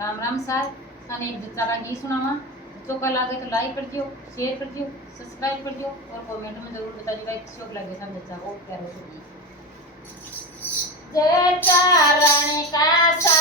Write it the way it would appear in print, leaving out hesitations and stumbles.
राम राम सार અને એક जच्चा लागी सुनामा चौका लागे तो लाइक कर दियो, शेयर कर दियो, सब्सक्राइब कर दियो और कमेंट में जरूर बता दियो भाई शौक लगे सा जच्चा बहुत प्यारा सुनिए। जच्चा रानी का सा